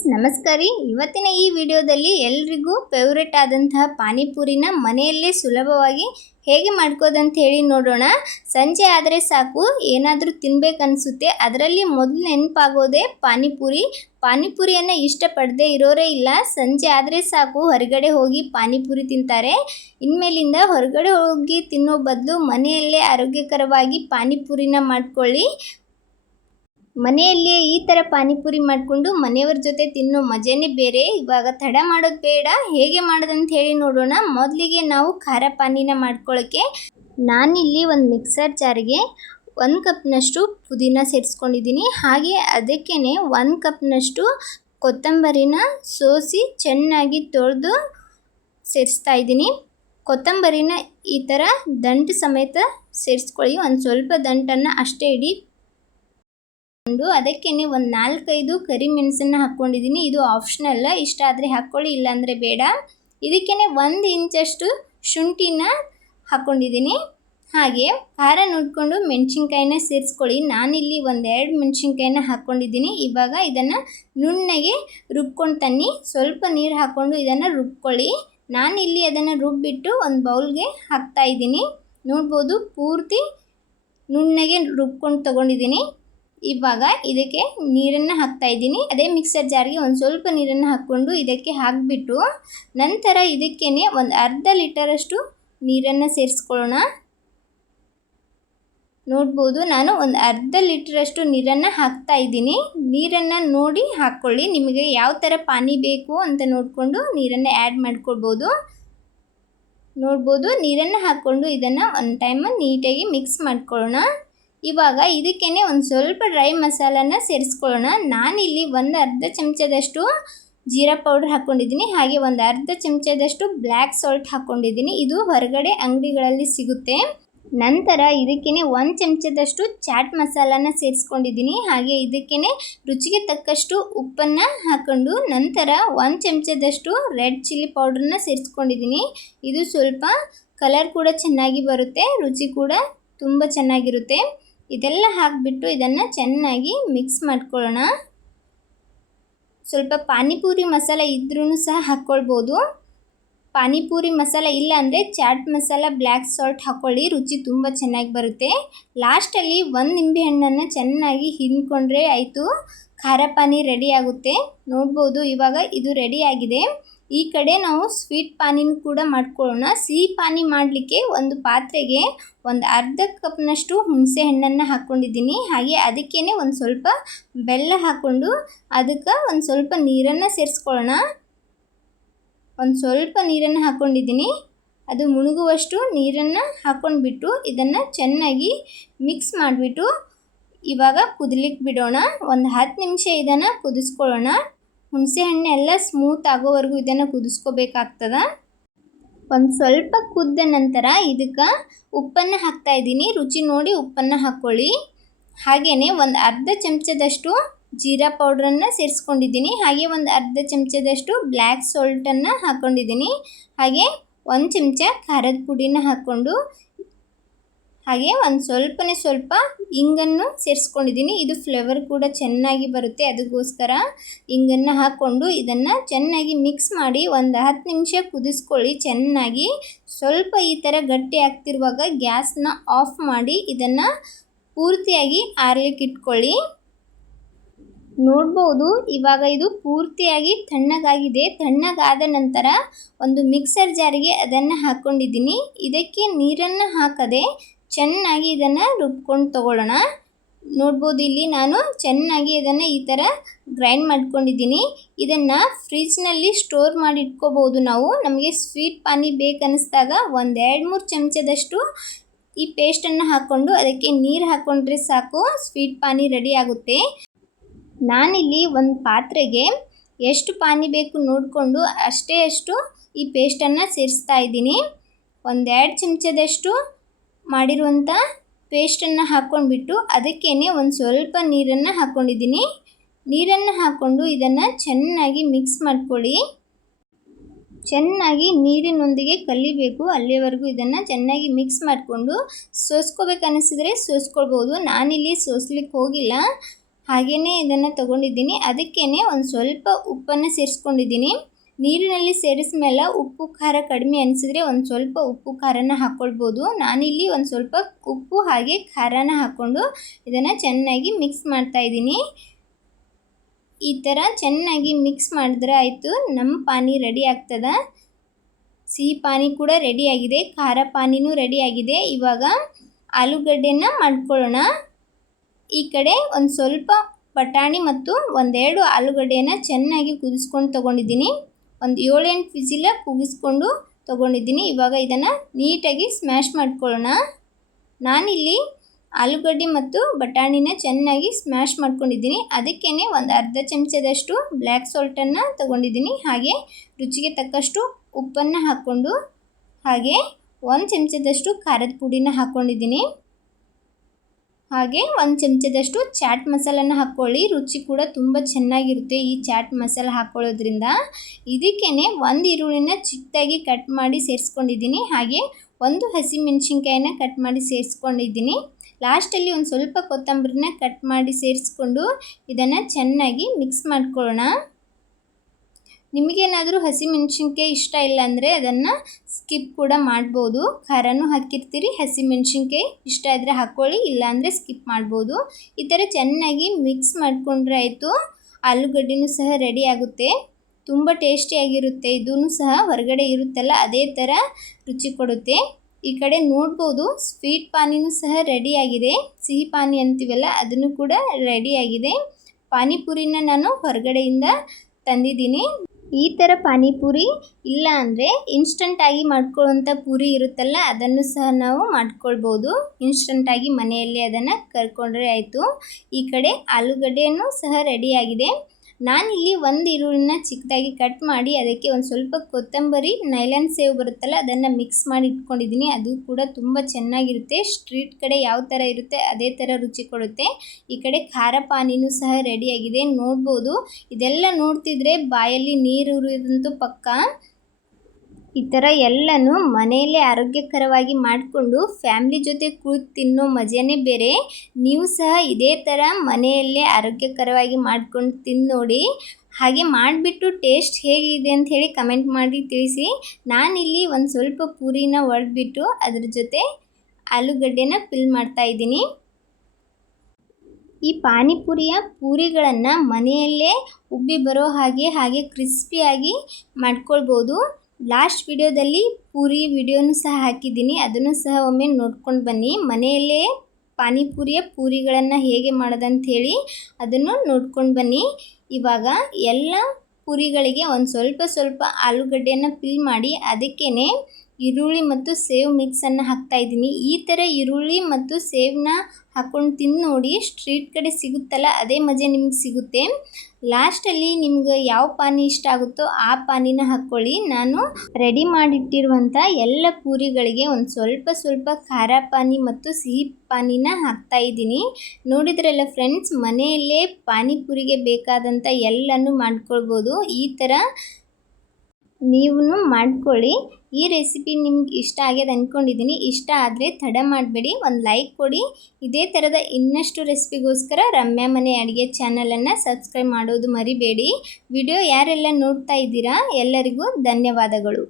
Friends ನಮಸ್ಕಾರ ರೀ. ಇವತ್ತಿನ ಈ ವಿಡಿಯೋದಲ್ಲಿ ಎಲ್ರಿಗೂ ಫೇವ್ರೇಟ್ ಆದಂತಹ ಪಾನಿಪುರಿನ ಮನೆಯಲ್ಲೇ ಸುಲಭವಾಗಿ ಹೇಗೆ ಮಾಡ್ಕೋದಂತ ಹೇಳಿ ನೋಡೋಣ. ಸಂಜೆ ಆದರೆ ಸಾಕು ಏನಾದರೂ ತಿನ್ನಬೇಕನ್ಸುತ್ತೆ. ಅದರಲ್ಲಿ ಮೊದಲು ನೆನಪಾಗೋದೇ ಪಾನಿಪುರಿಯನ್ನು ಇಷ್ಟಪಡದೆ ಇರೋರೇ ಇಲ್ಲ. ಸಂಜೆ ಆದರೆ ಸಾಕು ಹೊರಗಡೆ ಹೋಗಿ ಪಾನಿಪುರಿ ತಿಂತಾರೆ. ಇನ್ಮೇಲಿಂದ ಹೊರಗಡೆ ಹೋಗಿ ತಿನ್ನೋ ಬದಲು ಮನೆಯಲ್ಲೇ ಆರೋಗ್ಯಕರವಾಗಿ ಪಾನಿಪುರಿನ ಮಾಡ್ಕೊಳ್ಳಿ. ಮನೆಯಲ್ಲಿಯೇ ಈ ಥರ ಪಾನಿಪುರಿ ಮಾಡಿಕೊಂಡು ಮನೆಯವ್ರ ಜೊತೆ ತಿನ್ನೋ ಮಜಾನೇ ಬೇರೆ. ಇವಾಗ ತಡ ಮಾಡೋದು ಬೇಡ, ಹೇಗೆ ಮಾಡೋದಂತ ಹೇಳಿ ನೋಡೋಣ. ಮೊದಲಿಗೆ ನಾವು ಖಾರ ಪಾನಿನ ಮಾಡ್ಕೊಳ್ಳೋಕ್ಕೆ ನಾನಿಲ್ಲಿ ಒಂದು ಮಿಕ್ಸರ್ ಜಾರಿಗೆ 1 ಕಪ್ನಷ್ಟು ಪುದೀನ ಸೇರಿಸ್ಕೊಂಡಿದ್ದೀನಿ. ಹಾಗೆ ಅದಕ್ಕೇ 1 ಕಪ್ನಷ್ಟು ಕೊತ್ತಂಬರಿನ ಸೋಸಿ ಚೆನ್ನಾಗಿ ತೊಳೆದು ಸೇರಿಸ್ತಾ ಇದ್ದೀನಿ. ಕೊತ್ತಂಬರಿನ ಈ ಥರ ದಂಟು ಸಮೇತ ಸೇರಿಸ್ಕೊಳ್ಳಿ. ಒಂದು ಸ್ವಲ್ಪ ದಂಟನ್ನು ಅಷ್ಟೇ ಇಡಿ. ಅದಕ್ಕೆ ಒಂದು 4-5 ಕರಿಮೆಣಸನ್ನು ಹಾಕ್ಕೊಂಡಿದ್ದೀನಿ. ಇದು ಆಪ್ಷನಲ್ಲ, ಇಷ್ಟ ಆದರೆ ಹಾಕ್ಕೊಳ್ಳಿ, ಇಲ್ಲಾಂದರೆ ಬೇಡ. ಇದಕ್ಕೇ 1 ಇಂಚಷ್ಟು ಶುಂಠಿನ ಹಾಕ್ಕೊಂಡಿದ್ದೀನಿ. ಹಾಗೆ ಖಾರ ನೋಡಿಕೊಂಡು ಮೆಣಸಿನ್ಕಾಯಿನ ಸೇರಿಸ್ಕೊಳ್ಳಿ. ನಾನಿಲ್ಲಿ 1-2 ಮೆಣಸಿನ್ಕಾಯಿನ ಹಾಕ್ಕೊಂಡಿದ್ದೀನಿ. ಇವಾಗ ಇದನ್ನು ನುಣ್ಣಗೆ ರುಬ್ಕೊಂಡು ತನ್ನಿ. ಸ್ವಲ್ಪ ನೀರು ಹಾಕ್ಕೊಂಡು ಇದನ್ನು ರುಬ್ಕೊಳ್ಳಿ. ನಾನಿಲ್ಲಿ ಅದನ್ನು ರುಬ್ಬಿಟ್ಟು ಒಂದು ಬೌಲ್ಗೆ ಹಾಕ್ತಾಯಿದ್ದೀನಿ. ನೋಡ್ಬೋದು, ಪೂರ್ತಿ ನುಣ್ಣಗೆ ರುಬ್ಕೊಂಡು ತೊಗೊಂಡಿದ್ದೀನಿ. ಇವಾಗ ಇದಕ್ಕೆ ನೀರನ್ನು ಹಾಕ್ತಾಯಿದ್ದೀನಿ. ಅದೇ ಮಿಕ್ಸರ್ ಜಾರ್ಗೆ ಒಂದು ಸ್ವಲ್ಪ ನೀರನ್ನು ಹಾಕ್ಕೊಂಡು ಇದಕ್ಕೆ ಹಾಕಿಬಿಟ್ಟು ನಂತರ ಇದಕ್ಕೇ ಒಂದು ಅರ್ಧ ಲೀಟರಷ್ಟು ನೀರನ್ನು ಸೇರಿಸ್ಕೊಳ್ಳೋಣ. ನೋಡ್ಬೋದು, ನಾನು ಒಂದು ಅರ್ಧ ಲೀಟರಷ್ಟು ನೀರನ್ನು ಹಾಕ್ತಾಯಿದ್ದೀನಿ. ನೀರನ್ನು ನೋಡಿ ಹಾಕ್ಕೊಳ್ಳಿ. ನಿಮಗೆ ಯಾವ ಥರ ಪಾನಿ ಬೇಕು ಅಂತ ನೋಡಿಕೊಂಡು ನೀರನ್ನು ಆ್ಯಡ್ ಮಾಡ್ಕೊಳ್ಬೋದು. ನೋಡ್ಬೋದು, ನೀರನ್ನು ಹಾಕ್ಕೊಂಡು ಇದನ್ನು ಒಂದು ಟೈಮ್ ನೀಟಾಗಿ ಮಿಕ್ಸ್ ಮಾಡ್ಕೊಳ್ಳೋಣ. ಇವಾಗ ಇದಕ್ಕೇ ಒಂದು ಸ್ವಲ್ಪ ಡ್ರೈ ಮಸಾಲನ ಸೇರಿಸ್ಕೊಳ್ಳೋಣ. ನಾನಿಲ್ಲಿ ಒಂದು ಅರ್ಧ ಚಮಚದಷ್ಟು ಜೀರಾ ಪೌಡ್ರ್ ಹಾಕ್ಕೊಂಡಿದ್ದೀನಿ. ಹಾಗೆ ಒಂದು ಅರ್ಧ ಚಮಚದಷ್ಟು ಬ್ಲ್ಯಾಕ್ ಸಾಲ್ಟ್ ಹಾಕ್ಕೊಂಡಿದ್ದೀನಿ. ಇದು ಹೊರಗಡೆ ಅಂಗಡಿಗಳಲ್ಲಿ ಸಿಗುತ್ತೆ. ನಂತರ ಇದಕ್ಕೇ 1 ಚಮಚದಷ್ಟು ಚಾಟ್ ಮಸಾಲಾನ ಸೇರಿಸ್ಕೊಂಡಿದ್ದೀನಿ. ಹಾಗೆ ಇದಕ್ಕೇ ರುಚಿಗೆ ತಕ್ಕಷ್ಟು ಉಪ್ಪನ್ನು ಹಾಕ್ಕೊಂಡು ನಂತರ 1 ಚಮಚದಷ್ಟು ರೆಡ್ ಚಿಲ್ಲಿ ಪೌಡ್ರನ್ನ ಸೇರಿಸ್ಕೊಂಡಿದ್ದೀನಿ. ಇದು ಸ್ವಲ್ಪ ಕಲರ್ ಕೂಡ ಚೆನ್ನಾಗಿ ಬರುತ್ತೆ, ರುಚಿ ಕೂಡ ತುಂಬ ಚೆನ್ನಾಗಿರುತ್ತೆ. ಇದೆಲ್ಲ ಹಾಕಿಬಿಟ್ಟು ಇದನ್ನು ಚೆನ್ನಾಗಿ ಮಿಕ್ಸ್ ಮಾಡ್ಕೊಳ್ಳೋಣ. ಸ್ವಲ್ಪ ಪಾನಿಪುರಿ ಮಸಾಲ ಇದ್ರೂ ಸಹ ಹಾಕ್ಕೊಳ್ಬೋದು. ಪಾನಿಪುರಿ ಮಸಾಲ ಇಲ್ಲ ಅಂದರೆ ಚಾಟ್ ಮಸಾಲ ಬ್ಲ್ಯಾಕ್ ಸಾಲ್ಟ್ ಹಾಕ್ಕೊಳ್ಳಿ, ರುಚಿ ತುಂಬ ಚೆನ್ನಾಗಿ ಬರುತ್ತೆ. ಲಾಸ್ಟಲ್ಲಿ 1 ನಿಂಬೆಹಣ್ಣನ್ನು ಚೆನ್ನಾಗಿ ಹಿಂಡ್ಕೊಂಡ್ರೆ ಆಯಿತು, ಖಾರ ಪಾನಿ ರೆಡಿ ಆಗುತ್ತೆ. ನೋಡ್ಬೋದು, ಇವಾಗ ಇದು ರೆಡಿ ಆಗಿದೆ. ಈ ಕಡೆ ನಾವು ಸ್ವೀಟ್ ಪಾನಿನೂ ಕೂಡ ಮಾಡ್ಕೊಳ್ಳೋಣ. ಸಿಹಿ ಪಾನಿ ಮಾಡಲಿಕ್ಕೆ ಒಂದು ಪಾತ್ರೆಗೆ ಒಂದು ಅರ್ಧ ಕಪ್ನಷ್ಟು ಹುಣಸೆ ಹಣ್ಣನ್ನು ಹಾಕ್ಕೊಂಡಿದ್ದೀನಿ. ಹಾಗೆ ಅದಕ್ಕೇ ಒಂದು ಸ್ವಲ್ಪ ಬೆಲ್ಲ ಹಾಕ್ಕೊಂಡು ಅದಕ್ಕೆ ಒಂದು ಸ್ವಲ್ಪ ನೀರನ್ನು ಸೇರಿಸ್ಕೊಳ್ಳೋಣ. ಒಂದು ಸ್ವಲ್ಪ ನೀರನ್ನು ಹಾಕ್ಕೊಂಡಿದ್ದೀನಿ. ಅದು ಮುಳುಗುವಷ್ಟು ನೀರನ್ನು ಹಾಕ್ಕೊಂಡ್ಬಿಟ್ಟು ಇದನ್ನು ಚೆನ್ನಾಗಿ ಮಿಕ್ಸ್ ಮಾಡಿಬಿಟ್ಟು ಇವಾಗ ಕುದಿಲಿಕ್ಕೆ ಬಿಡೋಣ. ಒಂದು 10 ನಿಮಿಷ ಇದನ್ನು ಕುದಿಸ್ಕೊಳ್ಳೋಣ. ಹುಣಸೆ ಹಣ್ಣೆಲ್ಲ ಸ್ಮೂತ್ ಆಗೋವರೆಗೂ ಇದನ್ನು ಕುದಿಸ್ಕೋಬೇಕಾಗ್ತದೆ. ಒಂದು ಸ್ವಲ್ಪ ಕುದ್ದ ನಂತರ ಇದಕ್ಕೆ ಉಪ್ಪನ್ನು ಹಾಕ್ತಾಯಿದ್ದೀನಿ. ರುಚಿ ನೋಡಿ ಉಪ್ಪನ್ನು ಹಾಕ್ಕೊಳ್ಳಿ. ಹಾಗೆಯೇ ಒಂದು ಅರ್ಧ ಚಮಚದಷ್ಟು ಜೀರಾ ಪೌಡ್ರನ್ನು ಸೇರಿಸ್ಕೊಂಡಿದ್ದೀನಿ. ಹಾಗೆ ಒಂದು ಅರ್ಧ ಚಮಚದಷ್ಟು ಬ್ಲ್ಯಾಕ್ ಸಾಲ್ಟನ್ನು ಹಾಕ್ಕೊಂಡಿದ್ದೀನಿ. ಹಾಗೆ 1 ಚಮಚ ಖಾರದ ಪುಡಿನ ಹಾಕ್ಕೊಂಡು ಹಾಗೆ ಒಂದು ಸ್ವಲ್ಪ ಇಂಗನ್ನು ಸೇರಿಸ್ಕೊಂಡಿದ್ದೀನಿ. ಇದು ಫ್ಲೇವರ್ ಕೂಡ ಚೆನ್ನಾಗಿ ಬರುತ್ತೆ, ಅದಕ್ಕೋಸ್ಕರ ಇಂಗನ್ನು ಹಾಕ್ಕೊಂಡು ಇದನ್ನು ಚೆನ್ನಾಗಿ ಮಿಕ್ಸ್ ಮಾಡಿ ಒಂದು 10 ನಿಮಿಷ ಕುದಿಸ್ಕೊಳ್ಳಿ ಚೆನ್ನಾಗಿ. ಸ್ವಲ್ಪ ಈ ಥರ ಗಟ್ಟಿ ಆಗ್ತಿರುವಾಗ ಗ್ಯಾಸ್ನ ಆಫ್ ಮಾಡಿ ಇದನ್ನು ಪೂರ್ತಿಯಾಗಿ ಆರ್ಲಿಕ್ಕೆ ಇಟ್ಕೊಳ್ಳಿ. ನೋಡ್ಬೋದು, ಇವಾಗ ಇದು ಪೂರ್ತಿಯಾಗಿ ತಣ್ಣಗಾಗಿದೆ. ತಣ್ಣಗಾದ ನಂತರ ಒಂದು ಮಿಕ್ಸರ್ ಜಾರಿಗೆ ಅದನ್ನು ಹಾಕ್ಕೊಂಡಿದ್ದೀನಿ. ಇದಕ್ಕೆ ನೀರನ್ನು ಹಾಕದೆ ಚೆನ್ನಾಗಿ ಇದನ್ನು ರುಬ್ಕೊಂಡು ತಗೊಳ್ಳೋಣ. ನೋಡ್ಬೋದು, ಇಲ್ಲಿ ನಾನು ಚೆನ್ನಾಗಿ ಇದನ್ನು ಈ ಥರ ಗ್ರೈಂಡ್ ಮಾಡ್ಕೊಂಡಿದ್ದೀನಿ. ಇದನ್ನು ಫ್ರಿಜ್ನಲ್ಲಿ ಸ್ಟೋರ್ ಮಾಡಿ ಇಟ್ಕೋಬೋದು ನಾವು. ನಮಗೆ ಸ್ವೀಟ್ ಪಾನಿ ಬೇಕನ್ನಿಸ್ದಾಗ ಒಂದು 2-3 ಚಮಚದಷ್ಟು ಈ ಪೇಸ್ಟನ್ನು ಹಾಕ್ಕೊಂಡು ಅದಕ್ಕೆ ನೀರು ಹಾಕ್ಕೊಂಡ್ರೆ ಸಾಕು, ಸ್ವೀಟ್ ಪಾನಿ ರೆಡಿ ಆಗುತ್ತೆ. ನಾನಿಲ್ಲಿ ಒಂದು ಪಾತ್ರೆಗೆ ಎಷ್ಟು ಪಾನಿ ಬೇಕು ನೋಡಿಕೊಂಡು ಅಷ್ಟು ಈ ಪೇಸ್ಟನ್ನು ಸೇರಿಸ್ತಾ ಇದ್ದೀನಿ. ಒಂದು 2 ಚಮಚದಷ್ಟು ಮಾಡಿರುವಂಥ ಪೇಸ್ಟನ್ನು ಹಾಕ್ಕೊಂಡ್ಬಿಟ್ಟು ಅದಕ್ಕೇ ಒಂದು ಸ್ವಲ್ಪ ನೀರನ್ನು ಹಾಕ್ಕೊಂಡಿದ್ದೀನಿ. ನೀರನ್ನು ಹಾಕ್ಕೊಂಡು ಇದನ್ನು ಚೆನ್ನಾಗಿ ಮಿಕ್ಸ್ ಮಾಡ್ಕೊಳ್ಳಿ. ಚೆನ್ನಾಗಿ ನೀರಿನೊಂದಿಗೆ ಕಲಿಬೇಕು, ಅಲ್ಲಿವರೆಗೂ ಇದನ್ನು ಚೆನ್ನಾಗಿ ಮಿಕ್ಸ್ ಮಾಡಿಕೊಂಡು ಸೋಸ್ಕೋಬೇಕು ಅನ್ನಿಸಿದರೆ ಸೋಸ್ಕೊಳ್ಬೋದು. ನಾನಿಲ್ಲಿ ಸೋಸ್ಲಿಕ್ಕೆ ಹೋಗಿಲ್ಲ. ಹಾಗೆಯೇ ಇದನ್ನು ತೊಗೊಂಡಿದ್ದೀನಿ. ಅದಕ್ಕೇ ಒಂದು ಸ್ವಲ್ಪ ಉಪ್ಪನ್ನು ಸೇರಿಸ್ಕೊಂಡಿದ್ದೀನಿ. ನೀರಿನಲ್ಲಿ ಸೇರಿಸ್ಮೇಲೆ ಉಪ್ಪು ಖಾರ ಕಡಿಮೆ ಅನಿಸಿದ್ರೆ ಒಂದು ಸ್ವಲ್ಪ ಉಪ್ಪು ಖಾರನ ಹಾಕ್ಕೊಳ್ಬೋದು. ನಾನಿಲ್ಲಿ ಒಂದು ಸ್ವಲ್ಪ ಉಪ್ಪು ಹಾಗೆ ಖಾರನ ಹಾಕ್ಕೊಂಡು ಇದನ್ನು ಚೆನ್ನಾಗಿ ಮಿಕ್ಸ್ ಮಾಡ್ತಾಯಿದ್ದೀನಿ. ಈ ಥರ ಚೆನ್ನಾಗಿ ಮಿಕ್ಸ್ ಮಾಡಿದ್ರೆ ಆಯಿತು, ನಮ್ಮ ಪಾನಿ ರೆಡಿ ಆಗ್ತದೆ. ಸಿಹಿ ಪಾನಿ ಕೂಡ ರೆಡಿಯಾಗಿದೆ, ಖಾರ ಪಾನಿನೂ ರೆಡಿಯಾಗಿದೆ. ಇವಾಗ ಆಲೂಗಡ್ಡೆನ ಮಾಡ್ಕೊಳ್ಳೋಣ. ಈ ಕಡೆ ಒಂದು ಸ್ವಲ್ಪ ಬಟಾಣಿ ಮತ್ತು ಒಂದೆರಡು ಆಲೂಗಡ್ಡೆಯನ್ನು ಚೆನ್ನಾಗಿ ಕುದಿಸ್ಕೊಂಡು ತೊಗೊಂಡಿದ್ದೀನಿ. ಒಂದು 7-8 ವಿಸಿಲ ಕೂಗಿಸ್ಕೊಂಡು ತೊಗೊಂಡಿದ್ದೀನಿ. ಇವಾಗ ಇದನ್ನು ನೀಟಾಗಿ ಸ್ಮ್ಯಾಶ್ ಮಾಡ್ಕೊಳ್ಳೋಣ. ನಾನಿಲ್ಲಿ ಆಲೂಗಡ್ಡೆ ಮತ್ತು ಬಟಾಣಿನ ಚೆನ್ನಾಗಿ ಸ್ಮ್ಯಾಶ್ ಮಾಡ್ಕೊಂಡಿದ್ದೀನಿ. ಅದಕ್ಕೇ ಒಂದು ಅರ್ಧ ಚಮಚದಷ್ಟು ಬ್ಲ್ಯಾಕ್ ಸಾಲ್ಟನ್ನು ತೊಗೊಂಡಿದ್ದೀನಿ. ಹಾಗೆ ರುಚಿಗೆ ತಕ್ಕಷ್ಟು ಉಪ್ಪನ್ನು ಹಾಕ್ಕೊಂಡು ಹಾಗೆ 1 ಚಮಚದಷ್ಟು ಖಾರದ ಪುಡಿನ ಹಾಕ್ಕೊಂಡಿದ್ದೀನಿ. ಹಾಗೆ 1 ಚಮಚದಷ್ಟು ಚಾಟ್ ಮಸಾಲನ ಹಾಕ್ಕೊಳ್ಳಿ. ರುಚಿ ಕೂಡ ತುಂಬ ಚೆನ್ನಾಗಿರುತ್ತೆ ಈ ಚಾಟ್ ಮಸಾಲ ಹಾಕ್ಕೊಳ್ಳೋದ್ರಿಂದ. ಇದಕ್ಕೇ 1 ಈರುಳ್ಳಿನ ಚಿಕ್ಕದಾಗಿ ಕಟ್ ಮಾಡಿ ಸೇರಿಸ್ಕೊಂಡಿದ್ದೀನಿ. ಹಾಗೆ 1 ಹಸಿಮೆಣಸಿನ್ಕಾಯಿನ ಕಟ್ ಮಾಡಿ ಸೇರಿಸ್ಕೊಂಡಿದ್ದೀನಿ. ಲಾಸ್ಟಲ್ಲಿ ಒಂದು ಸ್ವಲ್ಪ ಕೊತ್ತಂಬರಿನ ಕಟ್ ಮಾಡಿ ಸೇರಿಸ್ಕೊಂಡು ಇದನ್ನು ಚೆನ್ನಾಗಿ ಮಿಕ್ಸ್ ಮಾಡ್ಕೊಳ್ಳೋಣ. ನಿಮಗೇನಾದರೂ ಹಸಿಮೆಣಸಿನ್ಕಾಯಿ ಇಷ್ಟ ಇಲ್ಲ ಅಂದರೆ ಅದನ್ನು ಸ್ಕಿಪ್ ಕೂಡ ಮಾಡ್ಬೋದು. ಖಾರನೂ ಹಾಕಿರ್ತೀರಿ, ಹಸಿಮೆಣಸಿನ್ಕಾಯಿ ಇಷ್ಟ ಇದ್ದರೆ ಹಾಕ್ಕೊಳ್ಳಿ, ಇಲ್ಲಾಂದರೆ ಸ್ಕಿಪ್ ಮಾಡ್ಬೋದು. ಈ ಥರ ಚೆನ್ನಾಗಿ ಮಿಕ್ಸ್ ಮಾಡಿಕೊಂಡ್ರೆ ಆಯಿತು. ಆಲೂಗಡ್ಡೆನೂ ಸಹ ರೆಡಿ ಆಗುತ್ತೆ. ತುಂಬ ಟೇಸ್ಟಿಯಾಗಿರುತ್ತೆ. ಇದೂ ಸಹ ಹೊರಗಡೆ ಇರುತ್ತಲ್ಲ ಅದೇ ಥರ ರುಚಿ ಕೊಡುತ್ತೆ. ಈ ಕಡೆ ನೋಡ್ಬೋದು ಸ್ವೀಟ್ ಪಾನಿನೂ ಸಹ ರೆಡಿಯಾಗಿದೆ. ಸಿಹಿ ಪಾನಿ ಅಂತೀವಲ್ಲ ಅದನ್ನು ಕೂಡ ರೆಡಿಯಾಗಿದೆ. ಪಾನಿಪುರಿನ ನಾನು ಹೊರಗಡೆಯಿಂದ ತಂದಿದ್ದೀನಿ. ಈ ಥರ ಪಾನಿಪುರಿ ಇಲ್ಲ ಅಂದರೆ ಇನ್ಸ್ಟಂಟಾಗಿ ಮಾಡ್ಕೊಳ್ಳೋಂಥ ಪೂರಿ ಇರುತ್ತಲ್ಲ ಅದನ್ನು ಸಹ ನಾವು ಮಾಡ್ಕೊಳ್ಬೋದು. ಇನ್ಸ್ಟಂಟಾಗಿ ಮನೆಯಲ್ಲಿ ಅದನ್ನು ಕರ್ಕೊಂಡ್ರೆ ಆಯಿತು. ಈ ಕಡೆ ಆಲೂಗಡ್ಡೆಯೂ ಸಹ ರೆಡಿಯಾಗಿದೆ. ನಾನಿಲ್ಲಿ 1 ಈರುಳ್ಳಿನ ಚಿಕ್ಕದಾಗಿ ಕಟ್ ಮಾಡಿ ಅದಕ್ಕೆ ಒಂದು ಸ್ವಲ್ಪ ಕೊತ್ತಂಬರಿ, ನೈಲಾನ್ ಸೇವ್ ಬರುತ್ತಲ್ಲ ಅದನ್ನು ಮಿಕ್ಸ್ ಮಾಡಿ ಇಟ್ಕೊಂಡಿದ್ದೀನಿ. ಅದು ಕೂಡ ತುಂಬ ಚೆನ್ನಾಗಿರುತ್ತೆ. ಸ್ಟ್ರೀಟ್ ಕಡೆ ಯಾವ ಥರ ಇರುತ್ತೆ ಅದೇ ಥರ ರುಚಿ ಕೊಡುತ್ತೆ. ಈ ಕಡೆ ಖಾರ ಪಾನಿನೂ ಸಹ ರೆಡಿಯಾಗಿದೆ. ನೋಡ್ಬೋದು, ಇದೆಲ್ಲ ನೋಡ್ತಿದ್ರೆ ಬಾಯಲ್ಲಿ ನೀರು ಉರಿಯೋದಂತೂ ಪಕ್ಕ. ಈ ಥರ ಎಲ್ಲನೂ ಮನೆಯಲ್ಲೇ ಆರೋಗ್ಯಕರವಾಗಿ ಮಾಡಿಕೊಂಡು ಫ್ಯಾಮ್ಲಿ ಜೊತೆ ಕೂತು ತಿನ್ನೋ ಮಜಾನೇ ಬೇರೆ. ನೀವು ಸಹ ಇದೇ ಥರ ಮನೆಯಲ್ಲೇ ಆರೋಗ್ಯಕರವಾಗಿ ಮಾಡ್ಕೊಂಡು ತಿಂದು ನೋಡಿ. ಹಾಗೆ ಮಾಡಿಬಿಟ್ಟು ಟೇಸ್ಟ್ ಹೇಗಿದೆ ಅಂತ ಹೇಳಿ ಕಮೆಂಟ್ ಮಾಡಿ ತಿಳಿಸಿ. ನಾನಿಲ್ಲಿ ಒಂದು ಸ್ವಲ್ಪ ಪೂರಿನ ಒಡೆದ್ಬಿಟ್ಟು ಅದ್ರ ಜೊತೆ ಆಲೂಗಡ್ಡೆನ ಫಿಲ್ ಮಾಡ್ತಾಯಿದ್ದೀನಿ. ಈ ಪಾನಿಪುರಿಯ ಪೂರಿಗಳನ್ನು ಮನೆಯಲ್ಲೇ ಉಬ್ಬಿ ಬರೋ ಹಾಗೆ ಕ್ರಿಸ್ಪಿಯಾಗಿ ಮಾಡ್ಕೊಳ್ಬೋದು. ಲಾಸ್ಟ್ ವಿಡಿಯೋದಲ್ಲಿ ಪೂರಿ ವಿಡಿಯೋನೂ ಸಹ ಹಾಕಿದ್ದೀನಿ, ಅದನ್ನು ಸಹ ಒಮ್ಮೆ ನೋಡ್ಕೊಂಡು ಬನ್ನಿ. ಮನೆಯಲ್ಲೇ ಪಾನಿಪುರಿಯ ಪೂರಿಗಳನ್ನು ಹೇಗೆ ಮಾಡೋದಂತ ಹೇಳಿ ಅದನ್ನು ನೋಡ್ಕೊಂಡು ಬನ್ನಿ. ಇವಾಗ ಎಲ್ಲ ಪೂರಿಗಳಿಗೆ ಒಂದು ಸ್ವಲ್ಪ ಆಲೂಗಡ್ಡೆಯನ್ನು ಫಿಲ್ ಮಾಡಿ ಅದಕ್ಕೇ ಈರುಳ್ಳಿ ಮತ್ತು ಸೇವ್ ಮಿಕ್ಸನ್ನು ಹಾಕ್ತಾಯಿದ್ದೀನಿ. ಈ ಥರ ಈರುಳ್ಳಿ ಮತ್ತು ಸೇವನ್ನ ಹಾಕ್ಕೊಂಡು ತಿಂದು ನೋಡಿ. ಸ್ಟ್ರೀಟ್ ಕಡೆ ಸಿಗುತ್ತಲ್ಲ ಅದೇ ಮಜಾ ನಿಮ್ಗೆ ಸಿಗುತ್ತೆ. ಲಾಸ್ಟಲ್ಲಿ ನಿಮ್ಗೆ ಯಾವ ಪಾನಿ ಇಷ್ಟ ಆಗುತ್ತೋ ಆ ಪಾನಿನ ಹಾಕ್ಕೊಳ್ಳಿ. ನಾನು ರೆಡಿ ಮಾಡಿಟ್ಟಿರುವಂಥ ಎಲ್ಲ ಪೂರಿಗಳಿಗೆ ಒಂದು ಸ್ವಲ್ಪ ಖಾರ ಪಾನಿ ಮತ್ತು ಸಿಹಿ ಪಾನಿನ ಹಾಕ್ತಾಯಿದ್ದೀನಿ. ನೋಡಿದ್ರಲ್ಲ ಫ್ರೆಂಡ್ಸ್, ಮನೆಯಲ್ಲೇ ಪಾನಿಪುರಿಗೆ ಬೇಕಾದಂಥ ಎಲ್ಲನೂ ಮಾಡ್ಕೊಳ್ಬೋದು. ಈ ಥರ ನೀವು ಮಾಡ್ಕೊಳ್ಳಿ. ಈ ರೆಸಿಪಿ ನಿಮ್ಗೆ ಇಷ್ಟ ಆಗ್ಯದ ಅಂದ್ಕೊಂಡಿದ್ದೀನಿ. ಇಷ್ಟ ಆದರೆ ತಡ ಮಾಡಬೇಡಿ, ಒಂದು ಲೈಕ್ ಕೊಡಿ. ಇದೇ ಥರದ ಇನ್ನಷ್ಟು ರೆಸಿಪಿಗೋಸ್ಕರ ರಮ್ಯಾ ಮನೆ ಅಡುಗೆ ಚಾನಲನ್ನು ಸಬ್ಸ್ಕ್ರೈಬ್ ಮಾಡೋದು ಮರಿಬೇಡಿ. ವಿಡಿಯೋ ಯಾರೆಲ್ಲ ನೋಡ್ತಾ ಇದ್ದೀರಾ ಎಲ್ಲರಿಗೂ ಧನ್ಯವಾದಗಳು.